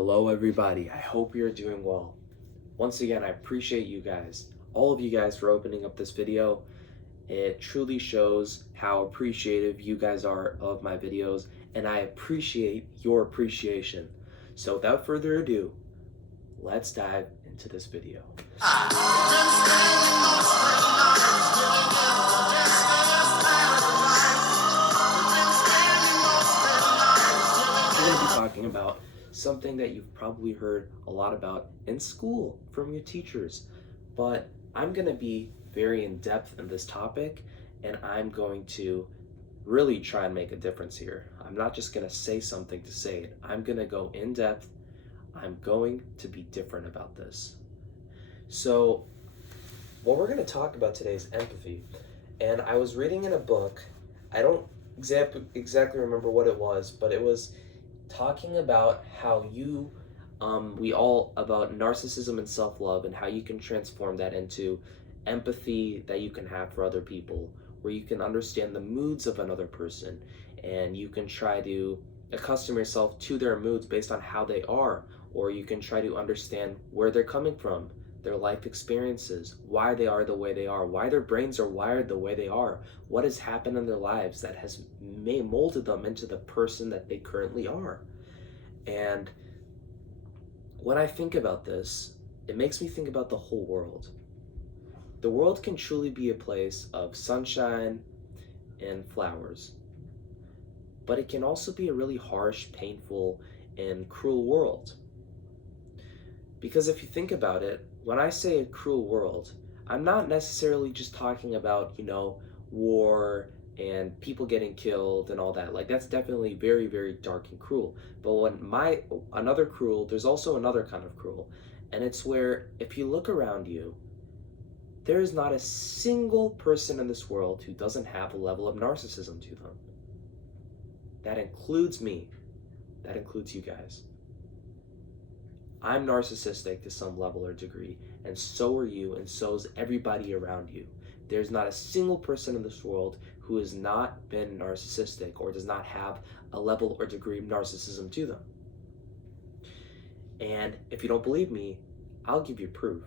Hello, everybody. I hope you're doing well. Once again, I appreciate you guys, all of you guys, for opening up this video. It truly shows how appreciative you guys are of my videos, and I appreciate your appreciation. So without further ado, let's dive into this video. We're going to be talking about something that you've probably heard a lot about in school from your teachers, but I'm going to be very in depth in this topic, and I'm going to really try and make a difference here. I'm not just going to say something to say it. I'm going to go in depth. I'm going to be different about this. So what we're going to talk about today is empathy. And I was reading in a book, I don't exactly remember what it was, but it was talking about how about narcissism and self-love, and how you can transform that into empathy that you can have for other people, where you can understand the moods of another person, and you can try to accustom yourself to their moods based on how they are, or you can try to understand where they're coming from, their life experiences, why they are the way they are, why their brains are wired the way they are, what has happened in their lives that has molded them into the person that they currently are. And when I think about this, it makes me think about the whole world. The world can truly be a place of sunshine and flowers, but it can also be a really harsh, painful, and cruel world. Because if you think about it, when I say a cruel world, I'm not necessarily just talking about, war and people getting killed and all that. Like, that's definitely very, very dark and cruel. But there's also another kind of cruel. And it's where, if you look around you, there is not a single person in this world who doesn't have a level of narcissism to them. That includes me. That includes you guys. I'm narcissistic to some level or degree, and so are you, and so is everybody around you. There's not a single person in this world who has not been narcissistic or does not have a level or degree of narcissism to them. And if you don't believe me, I'll give you proof.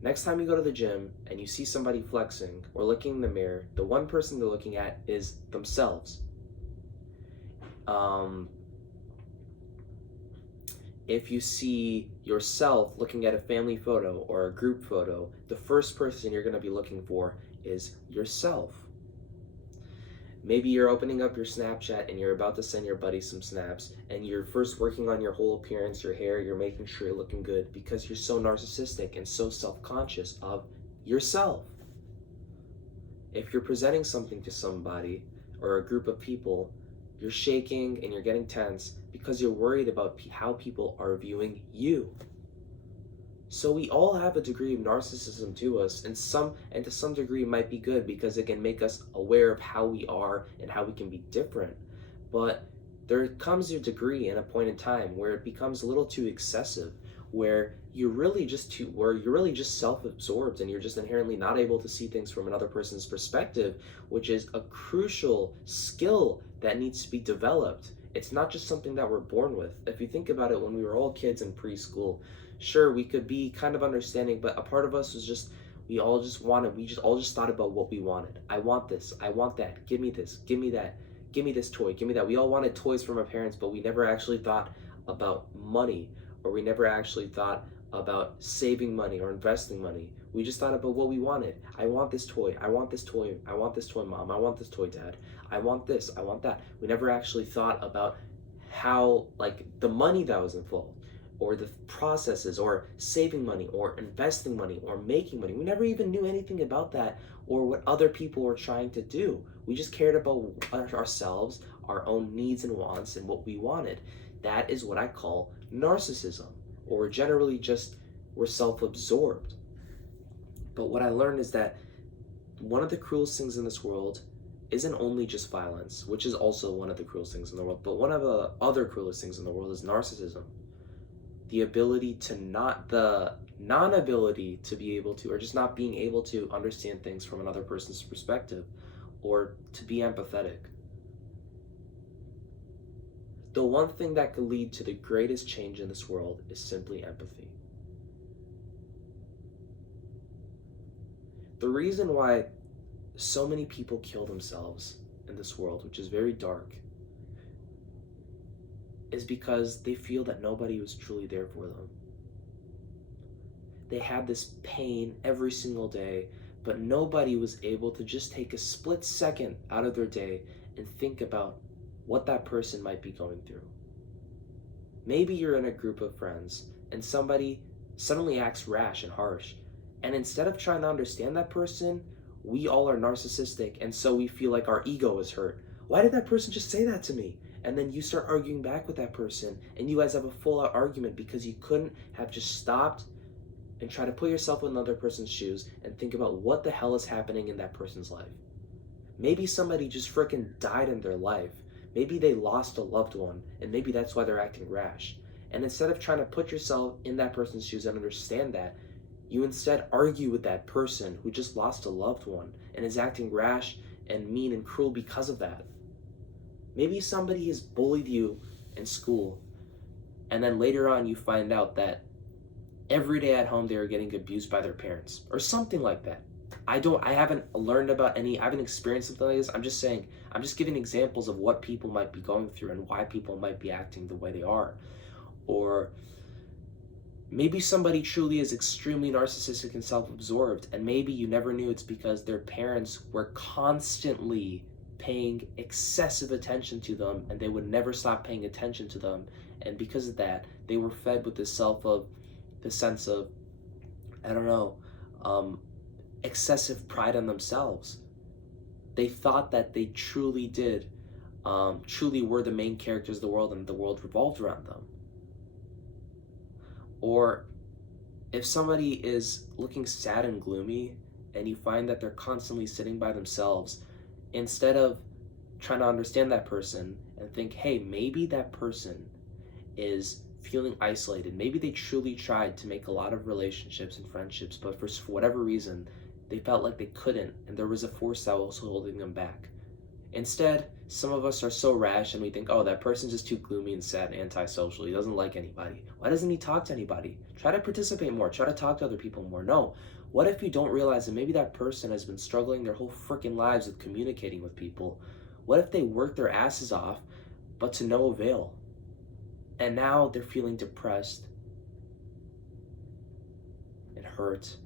Next time you go to the gym and you see somebody flexing or looking in the mirror, the one person they're looking at is themselves. If you see yourself looking at a family photo or a group photo, the first person you're going to be looking for is yourself. Maybe you're opening up your Snapchat and you're about to send your buddy some snaps, and you're first working on your whole appearance, your hair, you're making sure you're looking good because you're so narcissistic and so self-conscious of yourself. If you're presenting something to somebody or a group of people, you're shaking and you're getting tense because you're worried about how people are viewing you. So we all have a degree of narcissism to us, and to some degree it might be good because it can make us aware of how we are and how we can be different. But there comes a degree and a point in time where it becomes a little too excessive, where you're really just self-absorbed, and you're just inherently not able to see things from another person's perspective, which is a crucial skill that needs to be developed. It's not just something that we're born with. If you think about it, when we were all kids in preschool, sure, we could be kind of understanding, but a part of us was we all just thought about what we wanted. I want this, I want that, give me this, give me that, give me this toy, give me that. We all wanted toys from our parents, but we never actually thought about money, or we never actually thought about saving money or investing money. We just thought about what we wanted. I want this toy, I want this toy, I want this toy, Mom, I want this toy, Dad, I want this, I want that. We never actually thought about how, the money that was involved, or the processes, or saving money, or investing money, or making money. We never even knew anything about that, or what other people were trying to do. We just cared about ourselves, our own needs and wants, and what we wanted. That is what I call narcissism, or generally we're self-absorbed. But what I learned is that one of the cruelest things in this world isn't only just violence, which is also one of the cruelest things in the world, but one of the other cruelest things in the world is narcissism. The non-ability to be able to, or just not being able to understand things from another person's perspective, or to be empathetic. The one thing that could lead to the greatest change in this world is simply empathy. The reason why so many people kill themselves in this world, which is very dark, is because they feel that nobody was truly there for them. They had this pain every single day, but nobody was able to just take a split second out of their day and think about what that person might be going through. Maybe you're in a group of friends and somebody suddenly acts rash and harsh, and instead of trying to understand that person, we all are narcissistic, and so we feel like our ego is hurt. Why did that person just say that to me? And then you start arguing back with that person, and you guys have a full-out argument because you couldn't have just stopped and try to put yourself in another person's shoes and think about what the hell is happening in that person's life. Maybe somebody just freaking died in their life. Maybe they lost a loved one, and maybe that's why they're acting rash. And instead of trying to put yourself in that person's shoes and understand that, you instead argue with that person who just lost a loved one and is acting rash and mean and cruel because of that. Maybe somebody has bullied you in school, and then later on you find out that every day at home they are getting abused by their parents or something like that. I haven't learned about I haven't experienced something like this. I'm just giving examples of what people might be going through and why people might be acting the way they are. Or maybe somebody truly is extremely narcissistic and self-absorbed, and maybe you never knew it's because their parents were constantly paying excessive attention to them and they would never stop paying attention to them, and because of that they were fed with the sense of excessive pride in themselves. They thought that they truly were the main characters of the world and the world revolved around them. Or if somebody is looking sad and gloomy and you find that they're constantly sitting by themselves, instead of trying to understand that person and think, hey, maybe that person is feeling isolated. Maybe they truly tried to make a lot of relationships and friendships, but for whatever reason, they felt like they couldn't, and there was a force that was holding them back. Instead, some of us are so rash and we think, oh, that person's just too gloomy and sad and antisocial. He doesn't like anybody. Why doesn't he talk to anybody? Try to participate more. Try to talk to other people more. No. What if you don't realize that maybe that person has been struggling their whole freaking lives with communicating with people? What if they worked their asses off, but to no avail? And now they're feeling depressed and hurt,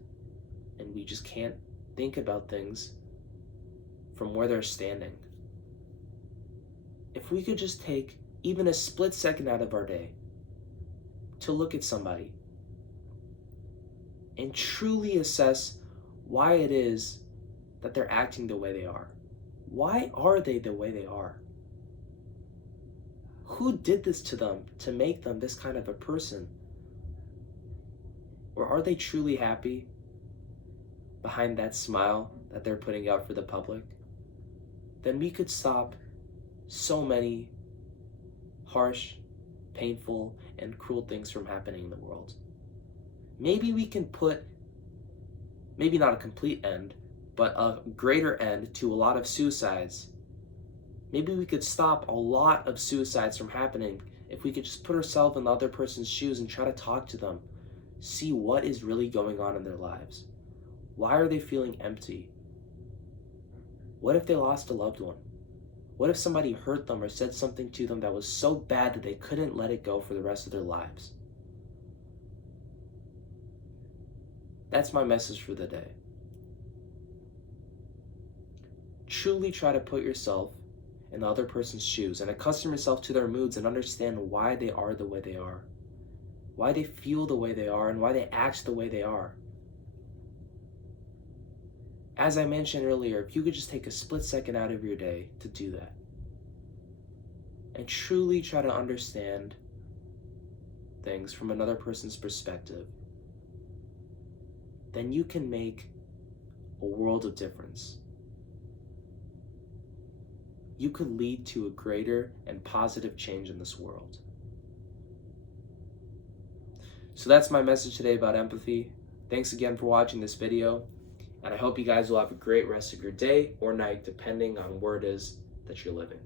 and we just can't think about things from where they're standing. If we could just take even a split second out of our day to look at somebody and truly assess why it is that they're acting the way they are. Why are they the way they are? Who did this to them to make them this kind of a person? Or are they truly happy behind that smile that they're putting out for the public? Then we could stop so many harsh, painful, and cruel things from happening in the world. Maybe we can put, maybe not a complete end, but a greater end to a lot of suicides. Maybe we could stop a lot of suicides from happening if we could just put ourselves in the other person's shoes and try to talk to them. See what is really going on in their lives. Why are they feeling empty? What if they lost a loved one? What if somebody hurt them or said something to them that was so bad that they couldn't let it go for the rest of their lives? That's my message for the day. Truly try to put yourself in the other person's shoes and accustom yourself to their moods and understand why they are the way they are, why they feel the way they are, and why they act the way they are. As I mentioned earlier, if you could just take a split second out of your day to do that and truly try to understand things from another person's perspective, then you can make a world of difference. You could lead to a greater and positive change in this world. So that's my message today about empathy. Thanks again for watching this video, and I hope you guys will have a great rest of your day or night, depending on where it is that you're living.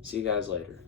See you guys later.